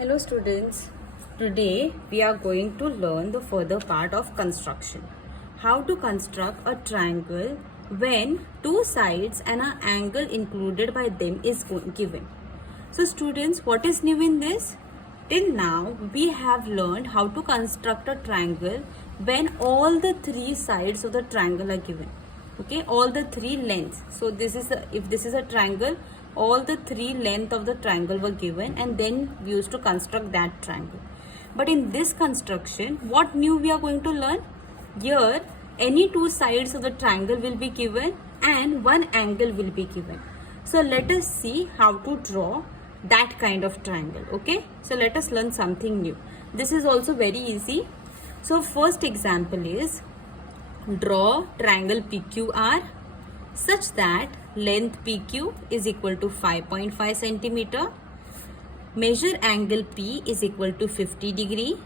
Hello students, today we are going to learn the further part of construction. How to construct a triangle when two sides and an angle included by them is given. So students, what is new in this? Till now we have learned how to construct a triangle when all the three sides of the triangle are given. Okay, all the three lengths. So if this is a triangle, all the three length of the triangle were given and then we used to construct that triangle. But in this construction, what new we are going to learn? Here any two sides of the triangle will be given and one angle will be given. So let us see how to draw that kind of triangle. Okay, so let us learn something new. This is also very easy. So first example is, draw triangle PQR such that length PQ is equal to 5.5 centimeter, measure angle P is equal to 50 degree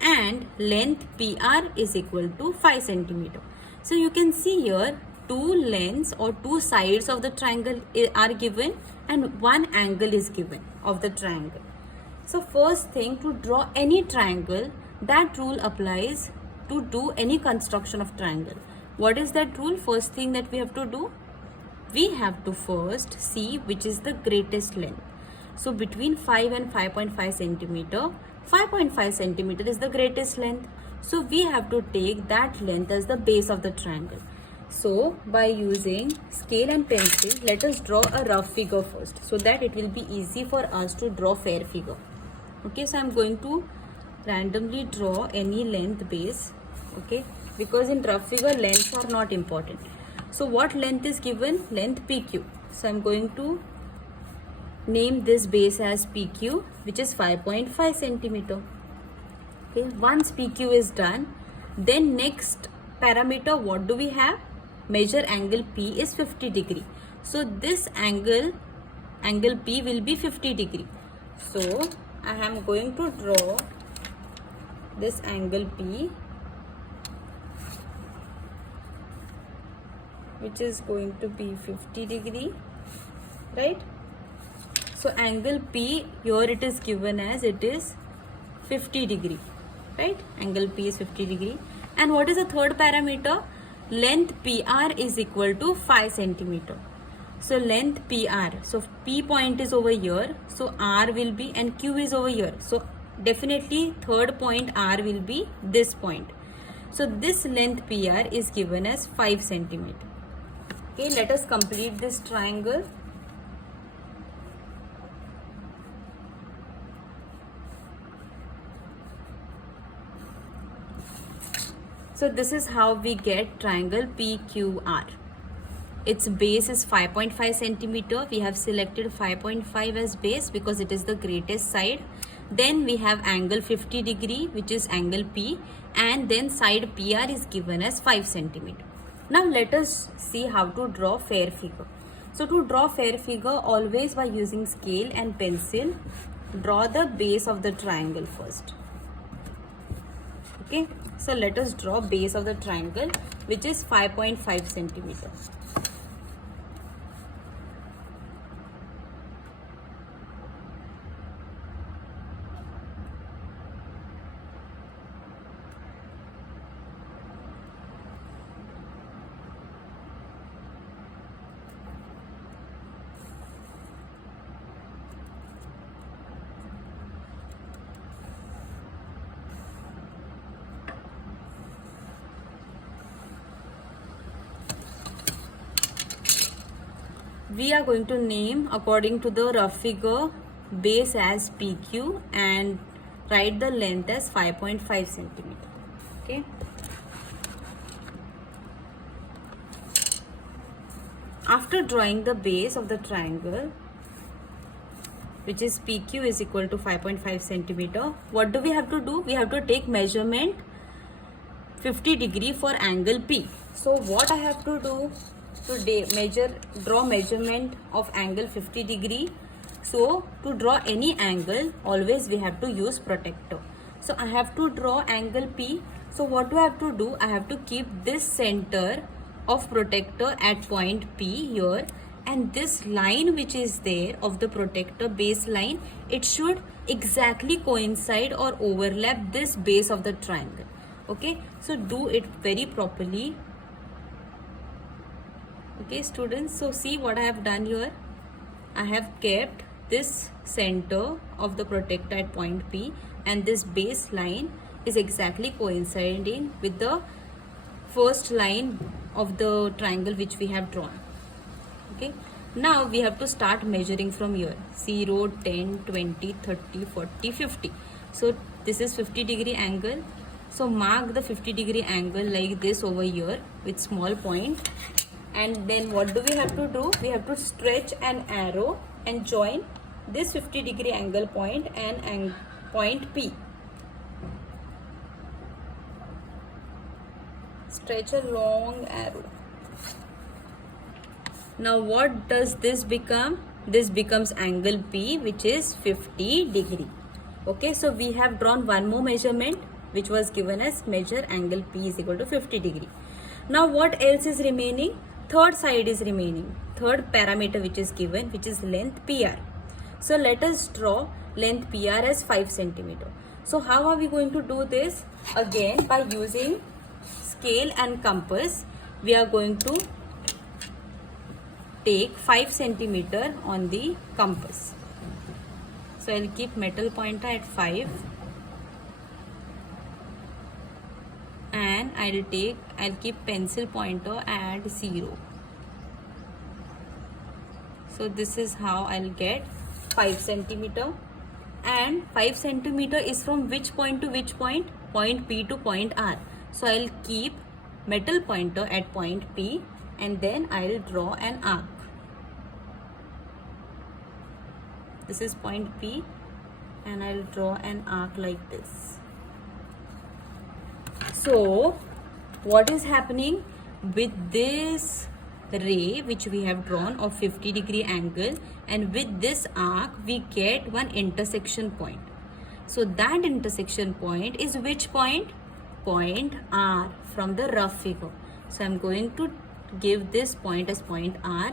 and length PR is equal to 5 centimeter. So you can see here two lengths or two sides of the triangle are given and one angle is given of the triangle. So first thing, to draw any triangle, that rule applies to do any construction of triangle. What is that rule? First thing that we have to do, we have to first see which is the greatest length. So between 5 and 5.5 centimeter, 5.5 centimeter is the greatest length. So we have to take that length as the base of the triangle. So by using scale and pencil, let us draw a rough figure first so that it will be easy for us to draw fair figure. Okay, so I am going to randomly draw any length base. Okay, because in rough figure lengths are not important. So what length is given? Length PQ. So I am going to name this base as PQ, which is 5.5 centimeter. Okay, once PQ is done, then next parameter, what do we have? Measure angle P is 50 degree. So this angle P will be 50 degree. So I am going to draw this angle P, which is going to be 50 degree, right? So angle P here it is given as it is 50 degree, right? Angle P is 50 degree. And what is the third parameter? Length PR is equal to 5 centimeter. So length PR, so P point is over here, so R will be, and Q is over here. So definitely third point R will be this point. So this length PR is given as 5 centimeter. Okay, let us complete this triangle. So this is how we get triangle PQR. Its base is 5.5 centimeter. We have selected 5.5 as base because it is the greatest side. Then we have angle 50 degree, which is angle P, and then side PR is given as 5 centimeter. Now let us see how to draw fair figure. So to draw fair figure, always by using scale and pencil, draw the base of the triangle first. Okay, so let us draw base of the triangle, which is 5.5 centimeter. We are going to name according to the rough figure base as PQ and write the length as 5.5 centimeter. Okay. After drawing the base of the triangle, which is PQ is equal to 5.5 centimeter, what do we have to do? We have to take measurement 50 degree for angle P. So what I have to do? To draw measurement of angle 50 degree. So to draw any angle, always we have to use protector. So I have to draw angle P. So what do I have to do? I have to keep this center of protector at point P here and this line which is there of the protector base line, it should exactly coincide or overlap this base of the triangle. Okay, so do it very properly. Okay students, so see what I have done here. I have kept this center of the protector at point P, and this base line is exactly coinciding with the first line of the triangle which we have drawn. Okay, now we have to start measuring from here. 0, 10, 20, 30, 40, 50. So this is 50-degree angle. So mark the 50-degree angle like this over here with small point. And then what do we have to do? We have to stretch an arrow and join this 50-degree angle point and point P. Stretch a long arrow. Now what does this become? This becomes angle P, which is 50 degree. Okay, so we have drawn one more measurement which was given as measure angle P is equal to 50 degree. Now what else is remaining? Third side is remaining. Third parameter which is given, which is length PR. So let us draw length PR as 5 centimeter. So how are we going to do this? Again, by using scale and compass, we are going to take 5 centimeter on the compass. So I'll keep metal pointer at 5 and I'll keep pencil pointer at 0. So this is how I'll get 5 centimeter, and 5 centimeter is from which point to which point? Point P to point R. So I'll keep metal pointer at point P and then I'll draw an arc. This is point P and I'll draw an arc like this. So what is happening with this ray which we have drawn of 50-degree angle, and with this arc we get one intersection point. So that intersection point is which point? Point R from the rough figure. So I'm going to give this point as point R,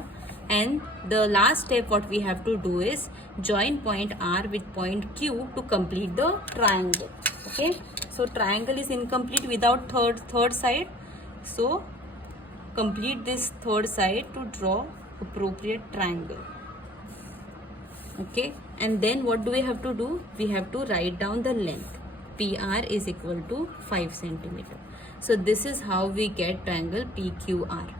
and the last step what we have to do is join point R with point Q to complete the triangle. Okay, so triangle is incomplete without third side. So complete this third side to draw appropriate triangle. Okay, and then what do we have to do? We have to write down the length. PR is equal to 5 centimeter. So this is how we get triangle PQR.